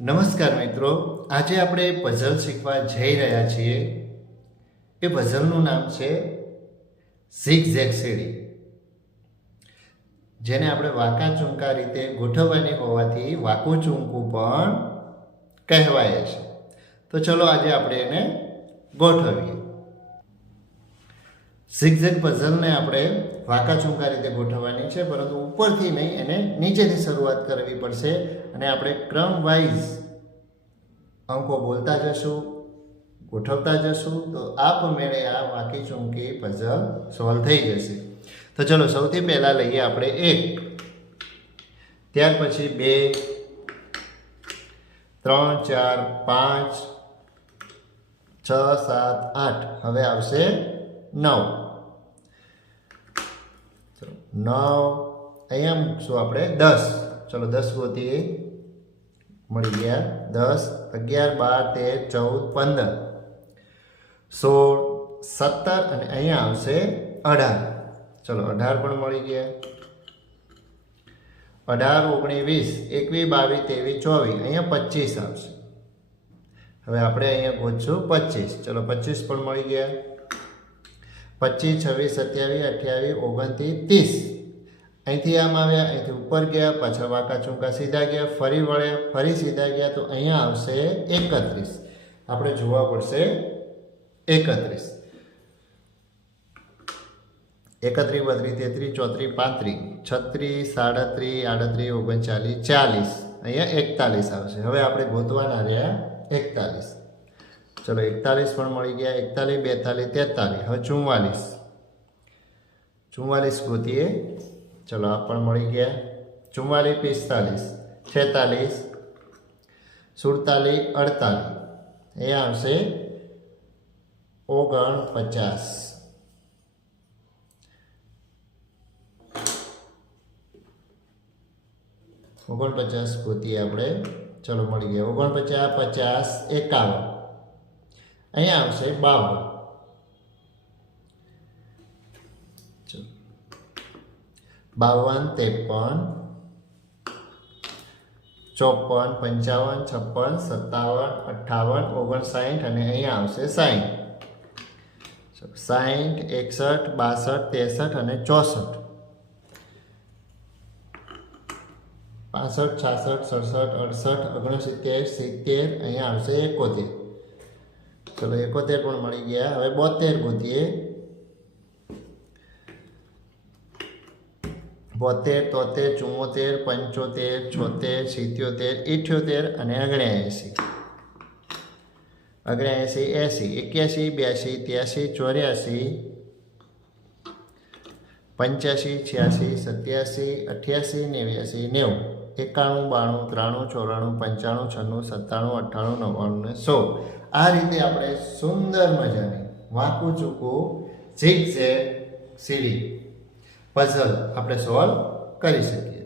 નમસ્કાર મિત્રો, આજે આપણે પઝલ શીખવા જઈ રહ્યા છીએ. એ પઝલનું નામ છે ઝીગ ઝેક સીડી. જેને આપણે વાંકા ચૂંકા રીતે ગોઠવવાની હોવાથી વાંકું ચૂંકું પણ કહેવાય છે. તો ચલો આજે આપણે એને ગોઠવીએ. ઝિગઝેગ પઝલને આપણે વાંકા ચૂંકા રીતે ગોઠવવાની છે, પરંતુ ઉપરથી નહીં, એને નીચેથી શરૂઆત કરવી પડશે અને આપણે ક્રમ વાઇઝ અંકો બોલતા જશું, ગોઠવતા જશું, તો આપમેળે આ વાંકી ચૂંકી પઝલ સોલ્વ થઈ જશે. તો ચલો, સૌથી પહેલાં લઈએ આપણે એક, ત્યાર પછી બે, ત્રણ, ચાર, પાંચ, છ, સાત, આઠ. હવે આવશે નવ. નવ, અહીંયા મૂકશું આપણે દસ. ચલો, દસ ગોતીએ. મળી ગયા. દસ, અગિયાર, બાર, તેર, ચૌદ, પંદર. સોળ, સત્તર અને અહીંયા આવશે અઢાર. ચલો, અઢાર પણ મળી ગયા. અઢાર, ઓગણીસ વીસ એકવીસ, બાવીસ, ત્રેવીસ, ચોવીસ. અહીંયા પચીસ આવશે. હવે આપણે અહીંયા ગોતશું પચીસ. ચલો, પચીસ પણ મળી ગયા. પચીસ, છવ્વીસ, સત્યાવીસ, અઠ્યાવીસ, ઓગણત્રીસ, ત્રીસ. અહીંથી આમ આવ્યા, અહીંથી ઉપર ગયા, પાછળ વાંકા ચૂંકા સીધા ગયા, ફરી વળ્યા, ફરી સીધા ગયા, તો અહીંયા આવશે એકત્રીસ. આપણે જોવા પડશે એકત્રીસ. એકત્રીસ, બત્રીસ, તેત્રીસ, ચોત્રીસ, પાંત્રીસ. છત્રીસ, સાડત્રીસ, આડત્રીસ, ઓગણચાલીસ, ચાલીસ. અહીંયા એકતાલીસ આવશે. હવે આપણે ગોતવાના રહ્યા એકતાલીસ. ચલો એકતાલીસ પણ મળી ગયા. એકતાલીસ, બેતાલીસ, તેતાલીસ. હવે ચુમ્માલીસ. ચુમ્માલીસ ગોતીએ. ચલો આ પણ મળી ગયા. ચુમ્માલીસ, પિસ્તાલીસ. છેતાલીસ. સુડતાલીસ, અડતાલીસ. એ આવશે ઓગણ પચાસ ઓગણપચાસ ગોતીએ આપણે. ચલો મળી ગયા. ઓગણપચાસ, પચાસ, એકાવન. અહીંયા આવશે બાવન બાવન, ત્રેપન, ચોપન, પંચાવન, છપ્પન, સત્તાવન, અઠ્ઠાવન, ઓગણસાઠ અને અહીંયા આવશે સાઠ સાઠ એકસઠ, બાસઠ, ત્રેસઠ અને ચોસઠ. પાસઠ, છાસઠ, સડસઠ, અડસઠ, ઓગણસિત્તેર, સિત્તેર, અહીંયા આવશે એકોતેર. ચલો, એકોતેર પણ મળી ગયા. હવે બોતેર ગોતીએ. બોતેર, તોતેર ચુમ્મોતેર પંચોતેર, છોતેર, સિત્યોતેર, ઇઠ્યોતેર અને અગણ્યાએંસી. અગણ્યાએંસી, એંસી, એક્યાસી, બ્યાસી, ત્યાસી, ચોર્યાસી, પંચ્યાસી, છ્યાસી, સત્યાસી, અઠ્યાસી, નેવ્યાસી, નેવું, એકાણું, બાણું, ત્રાણું, ચોરાણું, પંચાણું, છન્નું, સત્તાણું, અઠ્ઠાણું, નવ્વાણું ને સો. આ રીતે આપણે સુંદર મજાની વાંકું ચૂકું ઝીક ઝેક સીડી. પઝલ આપણે સોલ્વ કરી શકીએ.